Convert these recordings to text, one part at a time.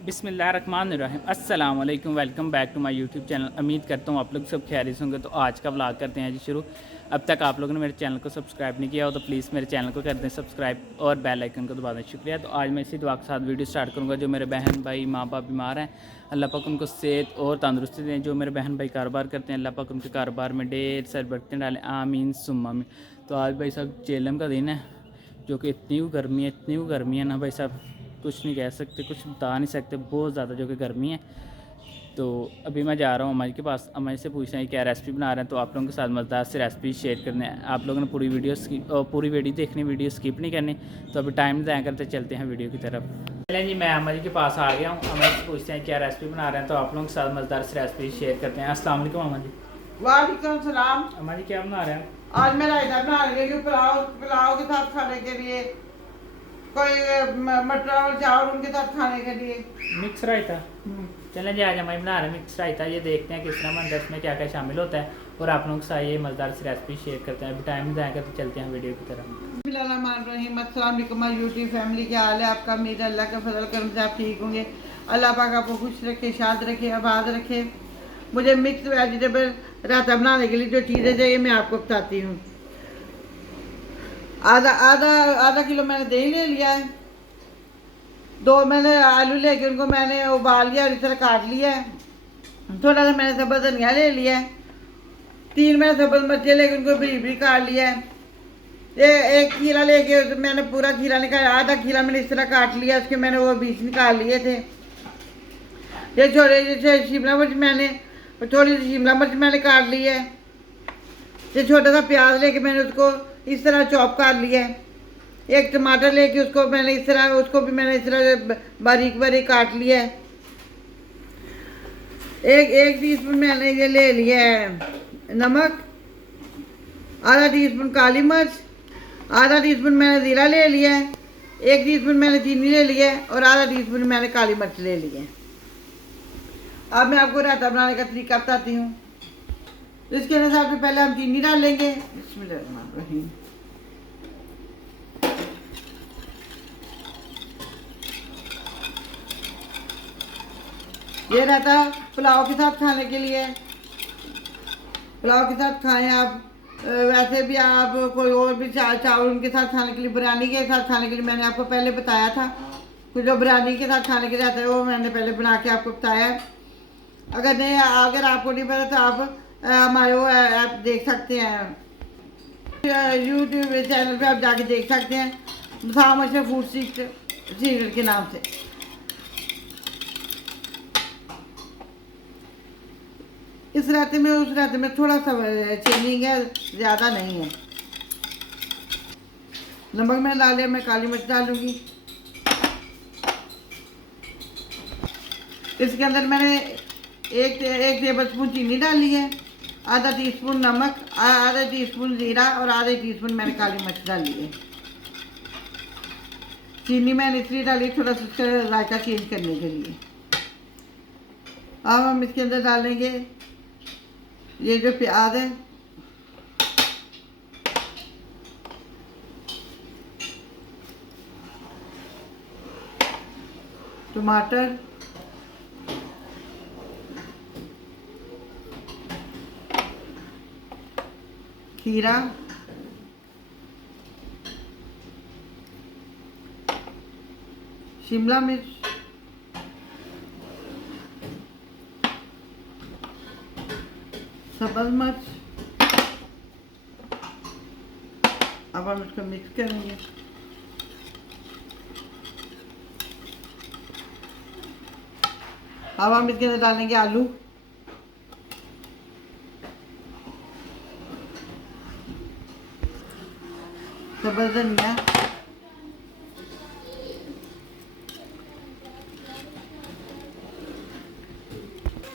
बिस्मिल्लाहिर्रहमानिर्रहीम अस्सलाम वालेकुम। Welcome back to my YouTube channel. उम्मीद करता हूँ आप लोग सब खैरियत होंगे। तो आज का व्लॉग करते हैं जी शुरू। अब तक आप लोगों ने मेरे चैनल को सब्सक्राइब नहीं किया हो तो प्लीज़ मेरे चैनल को कर दें सब्सक्राइब और बेल आइकन को दबा दें। शुक्रिया। तो आज मैं इसी दुआ के साथ वीडियो स्टार्ट करूँगा। जो मेरे बहन भाई माँ बाप बीमार हैं, अल्लाह पाक उनको सेहत और तंदुरुस्ती दें। जो मेरे बहन भाई कारोबार करते हैं, अल्लाह पाक उनके कारोबार में ढेर सारी बरकतें डालें, आमीन सुम्मा आमीन। तो आज भाई साहब चेलम का दिन है, जो कि इतनी गर्मी है ना भाई साहब, कुछ नहीं कह सकते, कुछ बता नहीं सकते, बहुत ज़्यादा जो कि गर्मी है। तो अभी मैं जा रहा हूँ अम्मा के पास। अम्मा से पूछना है क्या रेसिपी बना रहे हैं। तो आप लोगों के साथ मज़ेदार से रेसिपी शेयर करने हैं। आप लोगों ने पूरी वीडियो देखनी, वीडियो स्किप नहीं करनी। तो अभी टाइम ज़ाया करते चलते हैं वीडियो की तरफ। चलें जी, मैं अम्मा जी के पास आ गया हूँ। अम्मा से पूछते हैं क्या रेसिपी बना रहे हैं। तो आप लोगों के साथ मज़ेदार से रेसिपी शेयर करते हैं। अस्सलाम वालेकुम अम्मा जी। वालेकुम सलाम। अम्मा जी क्या बना रहे हैं? आज मैं रायता बना रही हूँ पुलाव पुलाव के साथ खाने के लिए, कोई मटर और चावल उनके साथ खाने के लिए। मिक्स रायता। चलें जी, आज हमारे बना रहे हैं मिक्स रायता। ये देखते हैं किस तरह बनता है, इसमें क्या क्या शामिल होता है, और आप लोगों के साथ ये मज़ेदार सी रेसिपी शेयर करते हैं। अभी टाइम जाएगा तो चलते हैं वीडियो की तरफ। बिस्मिल्लाहिर्रहमानिर्रहीम। अस्सलाम वालेकुम यूट्यूब फैमिली, क्या हाल है आपका? उम्मीद है अल्लाह का फजल करम से आप ठीक होंगे। अल्लाह पाक आपको खुश रखे, शाद रखे, आबाद रखे। मुझे मिक्स वेजिटेबल रायता बनाने के लिए जो चीज़ें चाहिए मैं आपको बताती हूँ। आधा आधा आधा किलो मैंने दही ले लिया है। 2 मैंने आलू लेके उनको मैंने उबाल लिया और इस तरह काट लिया है। थोड़ा सा मैंने सब्ज़ धनिया ले लिया है। 3 मैंने सब्ज़ मिर्चें लेके उनको बारीक बारीक काट लिया है। ये 1 खीरा लेके मैंने पूरा खीरा निकाला, आधा खीरा मैंने इस तरह काट लिया, उसके मैंने वो बीज निकाल लिए थे। ये छोटे जैसे शिमला मिर्च मैंने थोड़ी सी शिमला मिर्च मैंने काट ली है। ये छोटा सा प्याज लेके मैंने उसको इस तरह चॉप कर लिया है। 1 टमाटर लेके उसको मैंने इस तरह, उसको भी मैंने इस तरह बारीक बारीक काट लिया है। एक टीस्पून मैंने ये ले लिया है नमक, आधा टीस्पून काली मिर्च, आधा टीस्पून मैंने ज़ीरा ले लिया है, 1 टीस्पून मैंने चीनी ले लिया है और आधा टीस्पून मैंने काली मिर्च ले लिया है। अब मैं आपको रायता बनाने का तरीका बताती हूँ। इसके अनुसार से पहले हम चीनी डाल लेंगे। बिस्मिल्लाहिर्रहमानिर्रहीम। ये रहता पुलाव के साथ खाने के लिए, पुलाव के साथ खाएं आप। वैसे भी आप कोई और भी चावल उनके साथ खाने के लिए, बिरयानी के साथ खाने के लिए मैंने आपको पहले बताया था। तो जो बिरयानी के साथ खाने के लिए आता है वो मैंने पहले बना के आपको बताया। अगर आपको नहीं पता तो आप हमारे वो ऐप देख सकते हैं, यूट्यूब चैनल पे आप जाके देख सकते हैं, सामशा फूड सीक्रेट के नाम से। इस रायते में उस रायते में थोड़ा सा चेंजिंग है, ज़्यादा नहीं है। नमक मैंने डाल लिया, मैं काली मिर्च डालूंगी। इसके अंदर मैंने एक टेबल स्पून चीनी डाली है, आधा टीस्पून नमक, आधा टीस्पून ज़ीरा और आधा टीस्पून मैंने काली मिर्च डाली है। चीनी मैंने इसलिए डाली थोड़ा सा उसका जायका चेंज करने के लिए। अब हम इसके अंदर डालेंगे ये जो प्याज है, टमाटर, खीरा, शिमला मिर्च, सब्ज़ मिर्च। अब हम इसको मिक्स करेंगे। अब हम इसके अंदर डालेंगे आलू, सब्ज़ धनिया,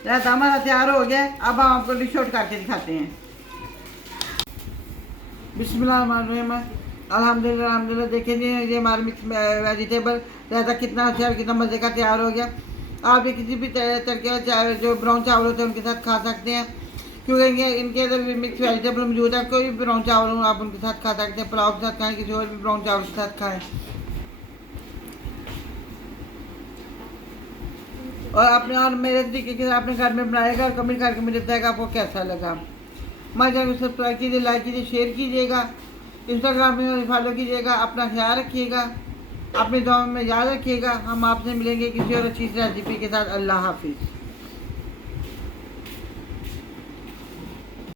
रायता हमारा तैयार हो गया। अब हम आपको डिश आउट करके दिखाते हैं। बिस्मिल्लाहिर्रहमानिर्रहीम। अल्हम्दुलिल्लाह अल्हम्दुलिल्लाह। देखें जी, ये हमारा मिक्स वेजिटेबल रायता कितना अच्छा और कितना मज़े का तैयार हो गया। आप ये किसी भी तरह जो ब्राउन चावल होते हैं उनके साथ खा सकते हैं, क्योंकि इनके अंदर भी मिक्स वेजिटेबल मौजूद है। कोई भी ब्राउन चावल हो आप उनके साथ खा सकते हैं, पुलाव के साथ खाएँ, किसी और भी ब्राउन चावल के साथ खाएँ। और अपने और मेरे तरीके के अपने घर में बनाएगा और कमेंट करके मुझे बताएगा आपको कैसा लगा। हमारे चैनल को सब्सक्राइब कीजिए, लाइक कीजिए, शेयर कीजिएगा, इंस्टाग्राम में फॉलो कीजिएगा। अपना ख्याल रखिएगा, अपनी दुआ में याद रखिएगा। हम आपसे मिलेंगे किसी और अच्छी सी रेसिपी के साथ। अल्लाह हाफिज़।